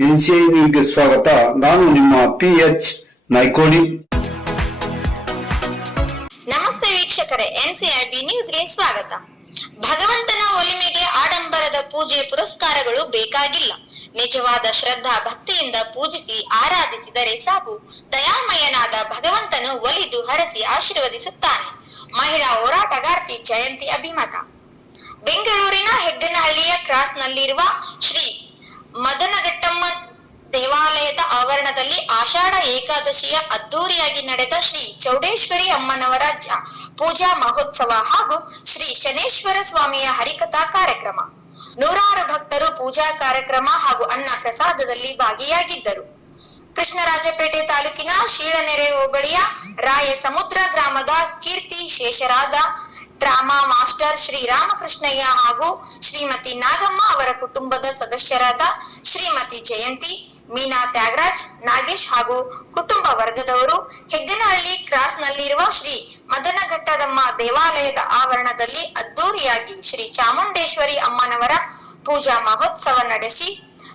ನ್ಯೂಸ್ಗೆ ಸ್ವಾಗತ. ನಾನು ನಿಮ್ಮ ಪಿ ಎಚ್ ನೈಕೋಡಿ ನಮಸ್ತೆ ವೀಕ್ಷಕರೇ ಎನ್ಸಿಆರ್ಬಿ ನ್ಯೂಸ್ಗೆ ಸ್ವಾಗತ. ಭಗವಂತನ ಒಲಿಮೆಗೆ ಆಡಂಬರದ ಪೂಜೆ ಪುರಸ್ಕಾರಗಳು ಬೇಕಾಗಿಲ್ಲ. ನಿಜವಾದ ಶ್ರದ್ಧಾ ಭಕ್ತಿಯಿಂದ ಪೂಜಿಸಿ, ಆರಾಧಿಸಿದರೆ ಸಾಕು. ದಯಾಮಯನಾದ ಭಗವಂತನು ಒಲಿದು ಹರಸಿ ಆಶೀರ್ವದಿಸುತ್ತಾನೆ. ಮಹಿಳಾ ಹೋರಾಟಗಾರ್ತಿ ಜಯಂತಿ ಅಭಿಮತ. ಬೆಂಗಳೂರಿನ ಹೆಗ್ಗನಹಳ್ಳಿಯ ಕ್ರಾಸ್ನಲ್ಲಿರುವ ಶ್ರೀ ಮದನಘಟ್ಟಮ್ಮ ದೇವಾಲಯದ ಆವರಣದಲ್ಲಿ ಆಷಾಢ ಏಕಾದಶಿಯ ಅದ್ದೂರಿಯಾಗಿ ನಡೆದ ಶ್ರೀ ಚೌಡೇಶ್ವರಿ ಅಮ್ಮನವರ ಪೂಜಾ ಮಹೋತ್ಸವ ಹಾಗೂ ಶ್ರೀ ಶನೇಶ್ವರ ಸ್ವಾಮಿಯ ಹರಿಕಥಾ ಕಾರ್ಯಕ್ರಮ. ನೂರಾರು ಭಕ್ತರು ಪೂಜಾ ಕಾರ್ಯಕ್ರಮ ಹಾಗೂ ಅನ್ನ ಪ್ರಸಾದದಲ್ಲಿ ಭಾಗಿಯಾಗಿದ್ದರು. ಕೃಷ್ಣರಾಜಪೇಟೆ ತಾಲೂಕಿನ ಶೀಳನೆರೆ ಹೋಬಳಿಯ ರಾಯ ಸಮುದ್ರ ಗ್ರಾಮದ ಕೀರ್ತಿ ಶೇಷರಾದ ಡ್ರಾಮಾ ಮಾಸ್ಟರ್ ಶ್ರೀ ರಾಮಕೃಷ್ಣಯ್ಯ ಹಾಗೂ ಶ್ರೀಮತಿ ನಾಗಮ್ಮ ಅವರ ಕುಟುಂಬದ ಸದಸ್ಯರಾದ ಶ್ರೀಮತಿ ಜಯಂತಿ, ಮೀನಾ ತ್ಯಾಗರಾಜ್, ನಾಗೇಶ್ ಹಾಗೂ ಕುಟುಂಬ ವರ್ಗದವರು ಹೆಗ್ಗನಹಳ್ಳಿ ಕ್ರಾಸ್ ನಲ್ಲಿರುವ ಶ್ರೀ ಮದನಘಟ್ಟದಮ್ಮ ದೇವಾಲಯದ ಆವರಣದಲ್ಲಿ ಅದ್ದೂರಿಯಾಗಿ ಶ್ರೀ ಚಾಮುಂಡೇಶ್ವರಿ ಅಮ್ಮನವರ ಪೂಜಾ ಮಹೋತ್ಸವ ನಡೆಸಿ,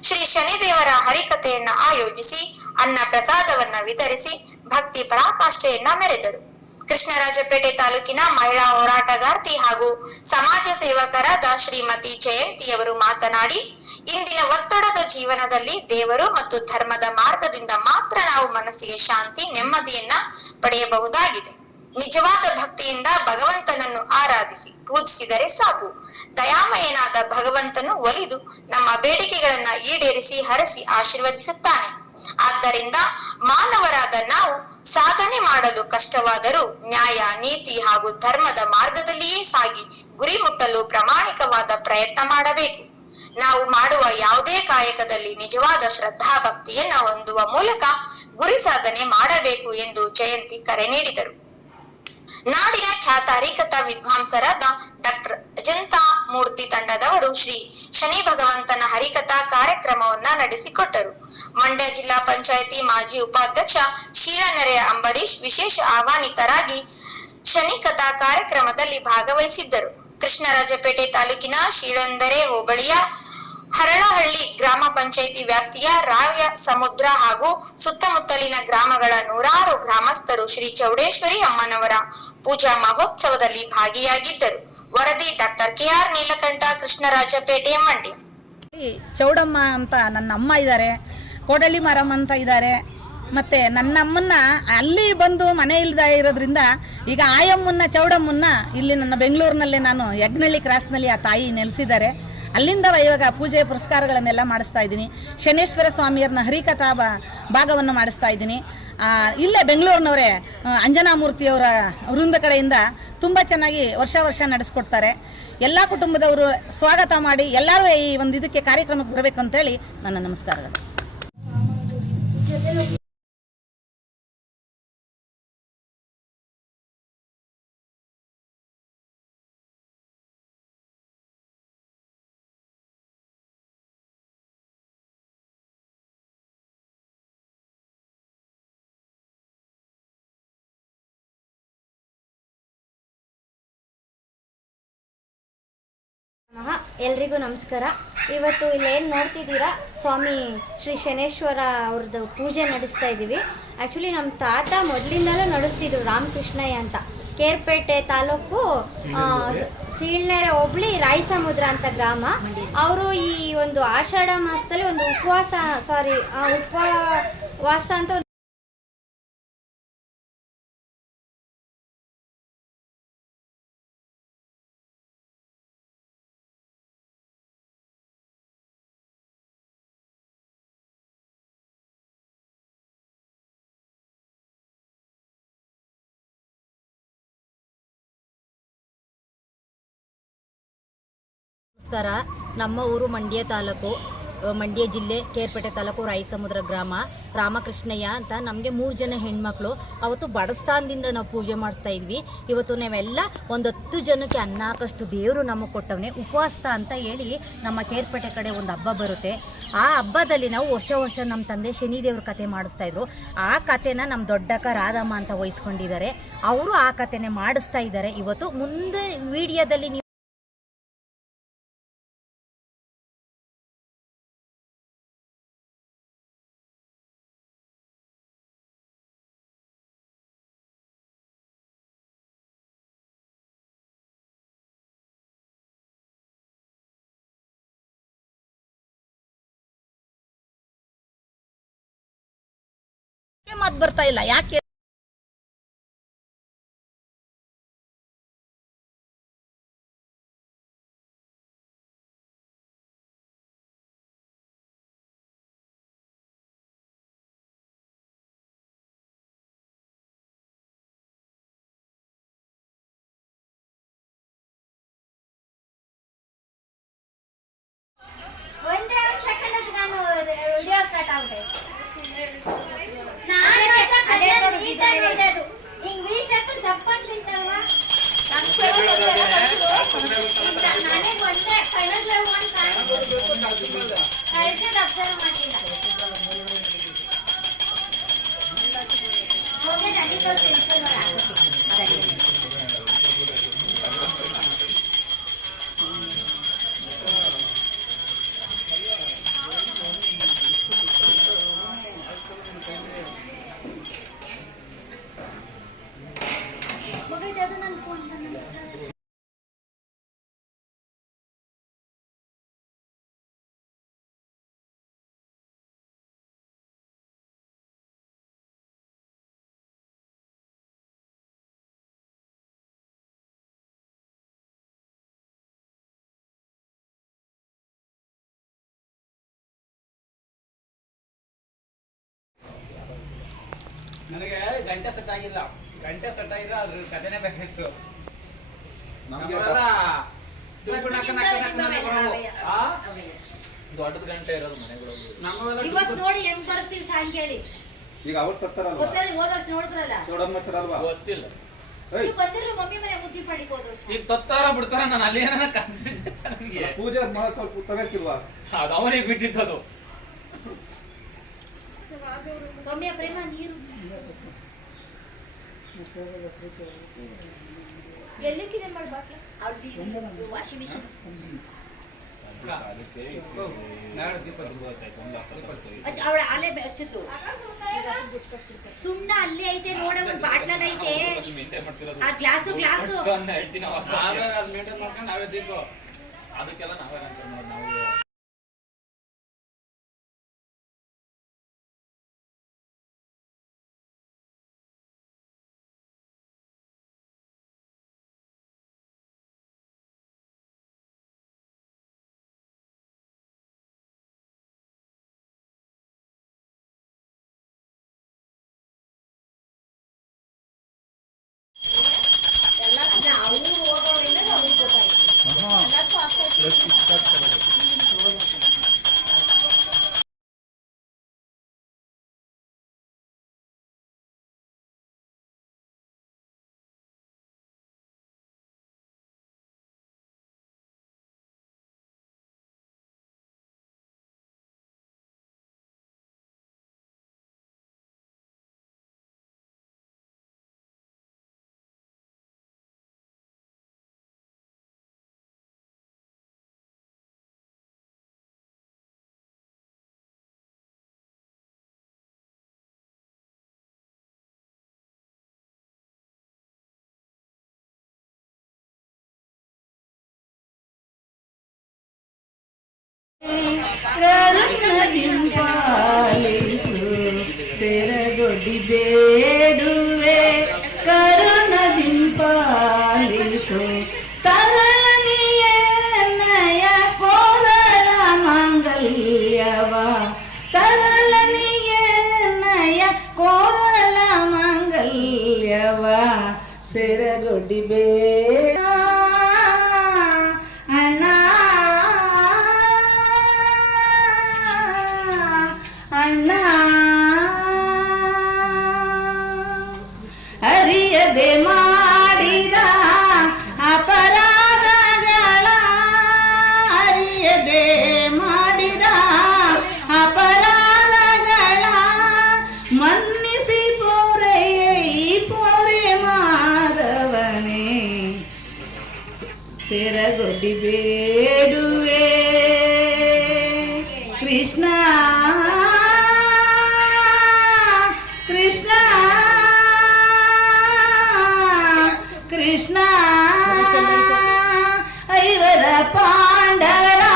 ಶ್ರೀ ಶನಿದೇವರ ಹರಿಕಥೆಯನ್ನ ಆಯೋಜಿಸಿ, ಅನ್ನ ಪ್ರಸಾದವನ್ನ ವಿತರಿಸಿ, ಭಕ್ತಿ ಪರಾಕಾಷ್ಠೆಯನ್ನ ಮೆರೆದರು. ಕೃಷ್ಣರಾಜಪೇಟೆ ತಾಲೂಕಿನ ಮಹಿಳಾ ಹೋರಾಟಗಾರ್ತಿ ಹಾಗೂ ಸಮಾಜ ಸೇವಕರಾದ ಶ್ರೀಮತಿ ಜಯಂತಿಯವರು ಮಾತನಾಡಿ, ಇಂದಿನ ಒತ್ತಡದ ಜೀವನದಲ್ಲಿ ದೇವರು ಮತ್ತು ಧರ್ಮದ ಮಾರ್ಗದಿಂದ ಮಾತ್ರ ನಾವು ಮನಸ್ಸಿಗೆ ಶಾಂತಿ, ನೆಮ್ಮದಿಯನ್ನ ಪಡೆಯಬಹುದಾಗಿದೆ. ನಿಜವಾದ ಭಕ್ತಿಯಿಂದ ಭಗವಂತನನ್ನು ಆರಾಧಿಸಿ, ಪೂಜಿಸಿದರೆ ಸಾಕು. ದಯಾಮಯನಾದ ಭಗವಂತನು ಒಲಿದು ನಮ್ಮ ಬೇಡಿಕೆಗಳನ್ನ ಈಡೇರಿಸಿ, ಹರಸಿ, ಆಶೀರ್ವದಿಸುತ್ತಾನೆ. ಆದ್ದರಿಂದ ಮಾನವರಾದ ನಾವು ಸಾಧನೆ ಮಾಡಲು ಕಷ್ಟವಾದರೂ ನ್ಯಾಯ, ನೀತಿ ಹಾಗೂ ಧರ್ಮದ ಮಾರ್ಗದಲ್ಲಿಯೇ ಸಾಗಿ ಗುರಿ ಮುಟ್ಟಲು ಪ್ರಾಮಾಣಿಕವಾದ ಪ್ರಯತ್ನ ಮಾಡಬೇಕು. ನಾವು ಮಾಡುವ ಯಾವುದೇ ಕಾಯಕದಲ್ಲಿ ನಿಜವಾದ ಶ್ರದ್ಧಾ ಭಕ್ತಿಯನ್ನ ಹೊಂದುವ ಮೂಲಕ ಗುರಿ ಸಾಧನೆ ಮಾಡಬೇಕು ಎಂದು ಜಯಂತಿ ಕರೆ ನೀಡಿದರು. ನಾಡಿನ ಖ್ಯಾತ ಹರಿಕಥಾ ವಿದ್ವಾಂಸರಾದ ಡಾಕ್ಟರ್ ಅಜಂತಾ ಮೂರ್ತಿ ತಂಡದವರು ಶ್ರೀ ಶನಿ ಭಗವಂತನ ಹರಿಕಥಾ ಕಾರ್ಯಕ್ರಮವನ್ನ ನಡೆಸಿಕೊಟ್ಟರು. ಮಂಡ್ಯ ಜಿಲ್ಲಾ ಪಂಚಾಯಿತಿ ಮಾಜಿ ಉಪಾಧ್ಯಕ್ಷ ಶೀಲನೆರೆಯ ಅಂಬರೀಶ್ ವಿಶೇಷ ಆಹ್ವಾನಿತರಾಗಿ ಶನಿ ಕಥಾ ಕಾರ್ಯಕ್ರಮದಲ್ಲಿ ಭಾಗವಹಿಸಿದ್ದರು. ಕೃಷ್ಣರಾಜಪೇಟೆ ತಾಲೂಕಿನ ಶೀಳಂದರೆ ಹೋಬಳಿಯ ಹರಳಹಳ್ಳಿ ಗ್ರಾಮ ಪಂಚಾಯಿತಿ ವ್ಯಾಪ್ತಿಯ ರಾವ್ಯ ಸಮುದ್ರ ಹಾಗೂ ಸುತ್ತಮುತ್ತಲಿನ ಗ್ರಾಮಗಳ ನೂರಾರು ಗ್ರಾಮಸ್ಥರು ಶ್ರೀ ಚೌಡೇಶ್ವರಿ ಅಮ್ಮನವರ ಪೂಜಾ ಮಹೋತ್ಸವದಲ್ಲಿ ಭಾಗಿಯಾಗಿದ್ದರು. ವರದಿ ಡಾಕ್ಟರ್ ಕೆಆರ್ ನೀಲಕಂಠ, ಕೃಷ್ಣರಾಜಪೇಟೆ, ಮಂಡ್ಯ. ಚೌಡಮ್ಮ ಅಂತ ನನ್ನ ಅಮ್ಮ ಇದ್ದಾರೆ ಕೋಡಳ್ಳಿ ಮಾರಮ್ಮ ಅಂತ ಇದ್ದಾರೆ, ಮತ್ತೆ ನನ್ನಮ್ಮನ್ನ ಅಲ್ಲಿ ಬಂದು ಮನೆ ಇಲ್ದ ಇರೋದ್ರಿಂದ ಈಗ ಆಯಮ್ಮನ್ನ ಚೌಡಮ್ಮನ್ನ ಇಲ್ಲಿ ನನ್ನ ಬೆಂಗಳೂರಿನಲ್ಲೇ ನಾನು ಯಜ್ಞಳ್ಳಿ ಕ್ರಾಸ್ನಲ್ಲಿ ಆ ತಾಯಿ ನೆಲೆಸಿದ್ದಾರೆ. ಅಲ್ಲಿಂದ ಇವಾಗ ಪೂಜೆ ಪುರಸ್ಕಾರಗಳನ್ನೆಲ್ಲ ಮಾಡಿಸ್ತಾ ಇದ್ದೀನಿ. ಶನೇಶ್ವರ ಸ್ವಾಮಿಯವ್ರನ್ನ ಹರಿಕಥಾ ಭಾಗವನ್ನು ಮಾಡಿಸ್ತಾ ಇದ್ದೀನಿ. ಇಲ್ಲೇ ಬೆಂಗಳೂರಿನವರೇ ಅಂಜನಾ ಮೂರ್ತಿಯವರ ವೃಂದ ಕಡೆಯಿಂದ ತುಂಬ ಚೆನ್ನಾಗಿ ವರ್ಷ ವರ್ಷ ನಡೆಸ್ಕೊಡ್ತಾರೆ. ಎಲ್ಲ ಕುಟುಂಬದವರು ಸ್ವಾಗತ ಮಾಡಿ ಎಲ್ಲರೂ ಈ ಒಂದು ಇದಕ್ಕೆ ಕಾರ್ಯಕ್ರಮಕ್ಕೆ ಬರಬೇಕು ಅಂತೇಳಿ ನನ್ನ ನಮಸ್ಕಾರಗಳು. ನಮಃ. ಎಲ್ರಿಗೂ ನಮಸ್ಕಾರ. ಇವತ್ತು ಇಲ್ಲಿ ಏನು ನೋಡ್ತಿದ್ದೀರಾ? ಸ್ವಾಮಿ ಶ್ರೀ ಶನೇಶ್ವರ ಅವ್ರದ್ದು ಪೂಜೆ ನಡೆಸ್ತಾ ಇದ್ದೀವಿ. ಆ್ಯಕ್ಚುಲಿ ನಮ್ಮ ತಾತ ಮೊದಲಿಂದಲೂ ನಡೆಸ್ತಿದ್ರು ರಾಮಕೃಷ್ಣಯ್ಯ ಅಂತ. ಕೇರ್ಪೇಟೆ ತಾಲೂಕು ಸೀಳ್ನೆರೆ ಹೋಬಳಿ ರಾಯಸಮುದ್ರ ಅಂತ ಗ್ರಾಮ. ಅವರು ಈ ಒಂದು ಆಷಾಢ ಮಾಸದಲ್ಲಿ ಒಂದು ಉಪವಾಸ ಸಾರಿ ಉಪವಾಸ ಅಂತ ನಮಸ್ಕಾರ. ನಮ್ಮ ಊರು ಮಂಡ್ಯ ತಾಲೂಕು ಮಂಡ್ಯ ಜಿಲ್ಲೆ ಕೇರ್ಪೇಟೆ ತಾಲೂಕು ರಾಯಸಮುದ್ರ ಗ್ರಾಮ. ರಾಮಕೃಷ್ಣಯ್ಯ ಅಂತ ನಮಗೆ ಮೂರು ಜನ ಹೆಣ್ಮಕ್ಳು. ಅವತ್ತು ಬಡಸ್ಥಾನದಿಂದ ನಾವು ಪೂಜೆ ಮಾಡಿಸ್ತಾ ಇದ್ವಿ. ಇವತ್ತು ನಾವೆಲ್ಲ ಒಂದು ಹತ್ತು ಜನಕ್ಕೆ ಅನ್ನ ಹಾಕಷ್ಟು ದೇವರು ನಮಗೆ ಕೊಟ್ಟವನೇ. ಉಪವಾಸ ಅಂತ ಹೇಳಿ ನಮ್ಮ ಕೇರ್ಪೇಟೆ ಕಡೆ ಒಂದು ಹಬ್ಬ ಬರುತ್ತೆ. ಆ ಹಬ್ಬದಲ್ಲಿ ನಾವು ವರ್ಷ ವರ್ಷ ನಮ್ಮ ತಂದೆ ಶನಿದೇವ್ರ ಕತೆ ಮಾಡಿಸ್ತಾ ಇದ್ರು. ಆ ಕತೆನ ನಮ್ಮ ದೊಡ್ಡಕ್ಕ ರಾಧಮ್ಮ ಅಂತ ವಹಿಸ್ಕೊಂಡಿದ್ದಾರೆ. ಅವರು ಆ ಕತೆನೇ ಮಾಡಿಸ್ತಾ ಇದ್ದಾರೆ. ಇವತ್ತು ಮುಂದೆ ವಿಡಿಯೋದಲ್ಲಿ ಬರ್ತಾ ಇಲ್ಲ. ಯಾಕೆ? ನನಗೆ ಒಂದೇ ನನಗೆ ಗಂಟೆ ಸೆಟ್ ಆಗಿಲ್ಲ. ಗಂಟೆ ಸೆಟ್ ಆಗಿದ್ರೆ ಅದ್ರ ಕಥೆನೆ ಬೇಕಿತ್ತು. ದೊಡ್ಡದ ಗಂಟೆ ಇರೋದು ಮನೆಗಳಲ್ಲಿ ಇವತ್ತು ನೋಡಿ ಹೆಂಗ್ ಬರ್ತೀವಿ ಸಾಯಂಕಾಲಿ ಈಗ ಅವ್ರು ತರ್ತಾರಲ್ವಾ ಗೊತ್ತಲ್ಲಿ ಹೋದ ವರ್ಷ ನೋಡಿದ್ರಲ್ಲ. ಚೌಡಮ್ಮ ತರಲ್ವಾ ಗೊತ್ತಿಲ್ಲ. ಏಯ್. ನೀವು ಬಂದಿರೋ ಮಮ್ಮಿ ಮನೆ ಮುದ್ದಿ ಪಡಿಗೆ ಈಗ ತತ್ತಾರ ಬಿಡ್ತಾರ ನಾನು ಅಲ್ಲಿ ಏನಾರ ಕನ್ಫ್ಯೂಸ್ ನನಗೆ ಪೂಜೆ ಮಾಡೋ ಸ್ವಲ್ಪ ಅದು ಅವನಿಗೆ ಬಿಟ್ಟಿದ್ದದು. ಸೌಮ್ಯ ಪ್ರೇಮ ಸುಣ್ಣ ಅಲ್ಲಿ ಐತೆ ನೋಡ. ಒಂದ್ ಬಾಟ್ಲಲ್ಲಿ ಐತೆ ಆ ಗ್ಲಾಸು ಗ್ಲಾಸು ಅದಕ್ಕೆಲ್ಲ ನಾವೇ ಕರುಣದಿಂಪಾಲಿಸು ಸೆರಗೊಡ್ಡಿ ಬೇಡುವೆ. கிருஷ்ணா ஐவர பாண்டவரா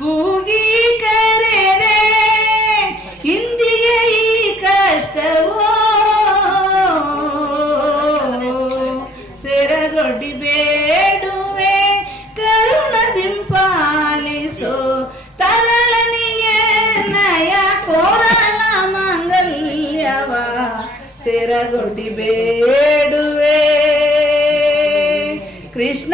ಕೂಗಿ ಕರೆದೆ ಇಂದಿಯ ಈ ಕಷ್ಟವೋ ಸೆರಗೊಡ್ಡಿ ಬೇಡುವೆ ಕರುಣದಿಂಪಾಲಿಸೋ ತರಳನಿಯನ್ನಯ ಕೋರಳ ಮಾಂಗಲ್ಯವ ಸೆರಗೊಡ್ಡಿ ಬೇಡ ಕೃಷ್ಣ